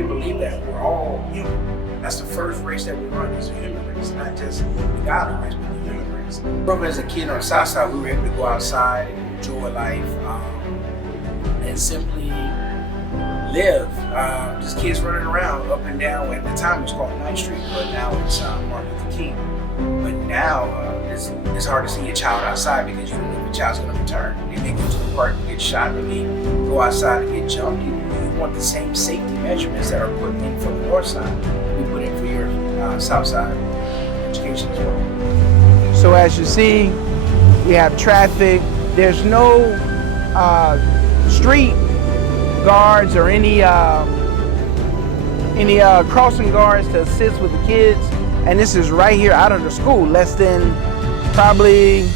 we believe that we're all human. That's the first race that we run is a human race, not just the godly race, but the human race. From as a kid on the South Side, we were able to go outside and enjoy life and simply live. Just kids running around up and down. At the time it was called 9th Street, but now it's Martin Luther King. But now it's hard to see a child outside because you don't know if the child's going to return. They may go to the park and get shot, they may go outside and get jumped. You want the same safety measurements that are put in for the north side, we put in for your south side education as well. So as you see, we have traffic. There's no street guards or any crossing guards to assist with the kids. And this is right here out of the school, less than probably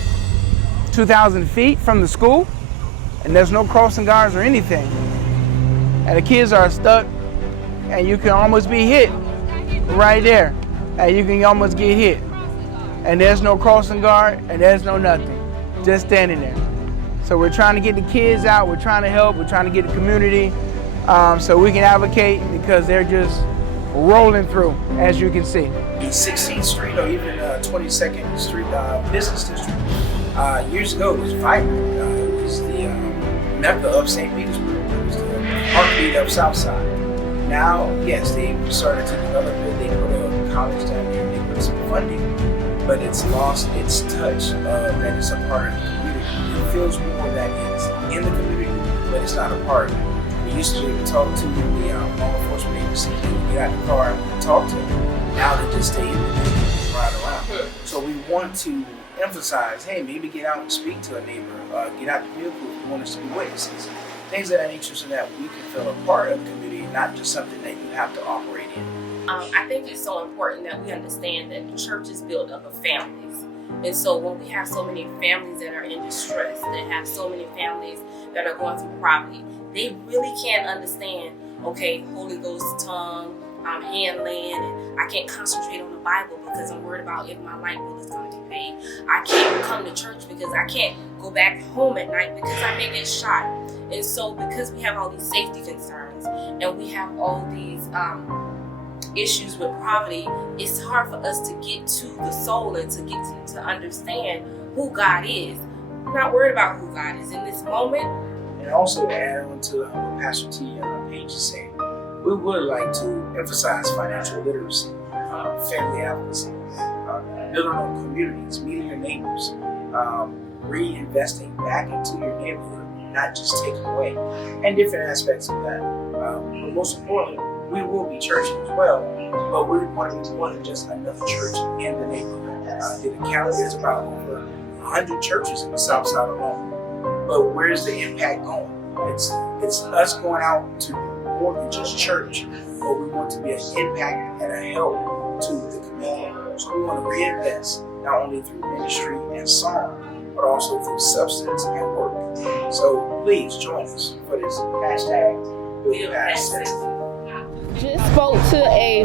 2,000 feet from the school. And there's no crossing guards or anything. And the kids are stuck and you can almost be hit right there. And you can almost get hit. And there's no crossing guard and there's no nothing, just standing there. So we're trying to get the kids out, we're trying to help, we're trying to get the community so we can advocate because they're just rolling through, as you can see. 16th Street or even 22nd Street Business District. Years ago it was vibrant. It was the mecca of St. Petersburg. It was the heartbeat of Southside. Now, yes, they started to develop it. They put a college down there, they put some funding, but it's lost its touch that it's a part of the community. It feels more that it's in the community, but it's not a part of it. We used to be able to talk to the law enforcement agency, get out the car and talk to them. Now they just stay in the community and ride around. So we want to emphasize, hey, maybe get out and speak to a neighbor, get out the vehicle if you want us to be witnesses. Things of that nature so that we can feel a part of the community, not just something that you have to operate in. I think it's so important that we understand that the church is built up of families. And so when we have so many families that are in distress, that have so many families that are going through poverty, they really can't understand, okay, Holy Ghost tongue, I'm hand laying, and I can't concentrate on the Bible because I'm worried about if my light bill is going to get paid. I can't come to church because I can't go back home at night because I may get shot. And so because we have all these safety concerns and we have all these issues with poverty, it's hard for us to get to the soul and to get to understand who God is. I'm not worried about who God is in this moment. And also to add on to what Pastor T. Page is saying, we would like to emphasize financial literacy, family advocacy, building on communities, meeting your neighbors, reinvesting back into your neighborhood, not just taking away, and different aspects of that. But most importantly, we will be churching as well, but we want to be more than just another church in the neighborhood. The calendar is about over 100 churches in the South Side alone. But where's the impact going? It's us going out to more than just church, but we want to be an impact and a help to the community. So we want to reinvest not only through ministry and song, but also through substance and work. So please join us for this hashtag Build Past Sex. Just spoke to a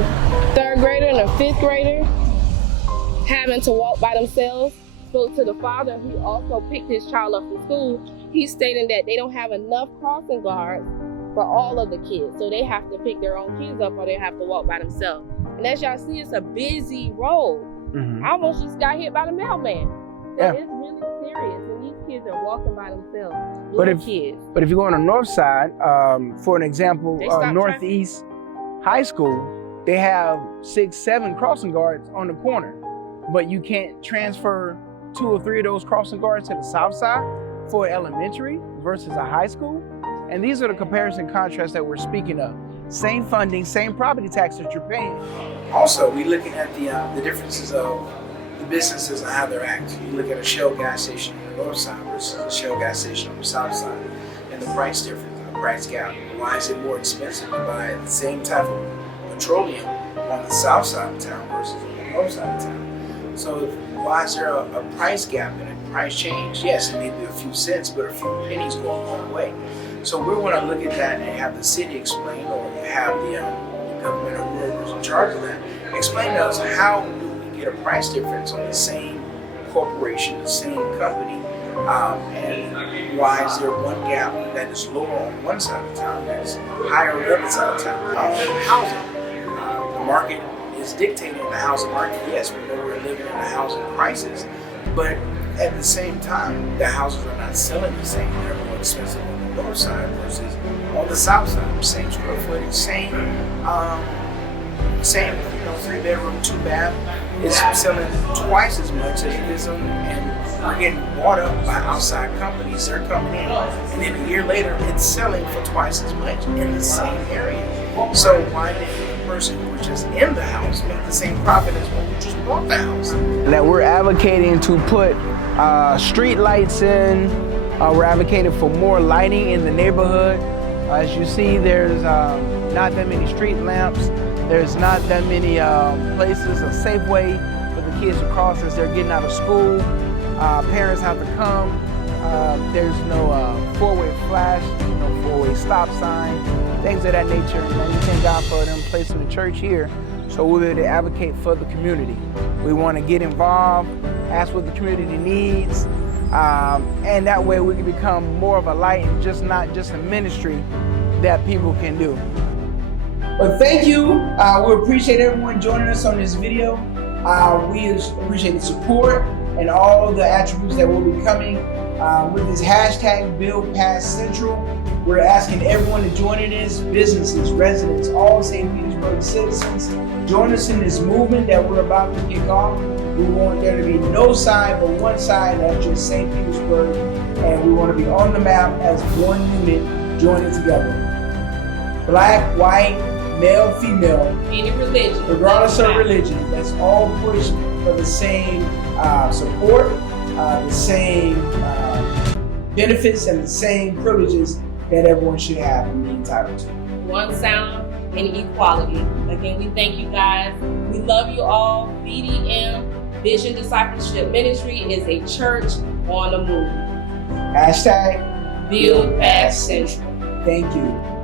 3rd grader and a 5th grader having to walk by themselves. Spoke to the father who also picked his child up from school. He's stating that they don't have enough crossing guards for all of the kids. So they have to pick their own kids up or they have to walk by themselves. And as y'all see, it's a busy road. Mm-hmm. I almost just got hit by the mailman. So it's really serious. And these kids are walking by themselves. Kids. But if you go on the north side, for an example, stop Northeast High School, they have 6, 7 crossing guards on the corner. But you can't transfer 2 or 3 of those crossing guards to the south side for elementary versus a high school. And these are the comparison contrasts that we're speaking of. Same funding, same property tax that you're paying. Also, we're looking at the differences of the businesses and how they're acting. You look at a Shell gas station on the north side versus a Shell gas station on the south side, and the price difference, the price gap. Why is it more expensive to buy the same type of petroleum on the south side of town versus on the north side of town? So why is there a price gap and a price change? Yes, it may be a few cents, but a few pennies go a long way. So we want to look at that and have the city explain, or have the government or whoever's in charge of that explain to us how do we get a price difference on the same corporation, the same company, And why is there one gap that is lower on one side of town that's higher on the other side of town? Housing. The market is dictating the housing market. Yes, we know we're living in a housing crisis, but at the same time, the houses are not selling the same. They're more expensive on the north side versus on the south side. Same square footage, same 3-bedroom, 2-bath. It's selling twice as much as it is on, and we're getting bought up by outside companies. They're coming in, and then a year later, it's selling for twice as much in the same area. So why didn't the person who was just in the house make the same profit as when we just bought the house? That we're advocating to put street lights in. We're advocating for more lighting in the neighborhood. As you see, there's not that many street lamps. There's not that many places, a safe way for the kids to cross as they're getting out of school. Parents have to come. There's no four-way flash, no four-way stop sign, things of that nature. And we thank God for them placing the church here, so we'll be able to advocate for the community. We want to get involved, ask what the community needs, and that way we can become more of a light and not just a ministry that people can do. But thank you. We appreciate everyone joining us on this video. We appreciate the support and all the attributes that will be coming with this hashtag Build Past Central. We're asking everyone to join in this, businesses, residents, all St. Petersburg citizens. Join us in this movement that we're about to kick off. We want there to be no side but one side, that's just St. Petersburg, and we want to be on the map as one unit joining together. Black, white, male, female, Any religion. regardless of religion, let's all push for the same support, the same benefits, and the same privileges that everyone should have and be entitled to. One sound and equality. Again, we thank you guys. We love you all. VDM, Vision Discipleship Ministry, is a church on the move. Hashtag Build Past Central. Thank you.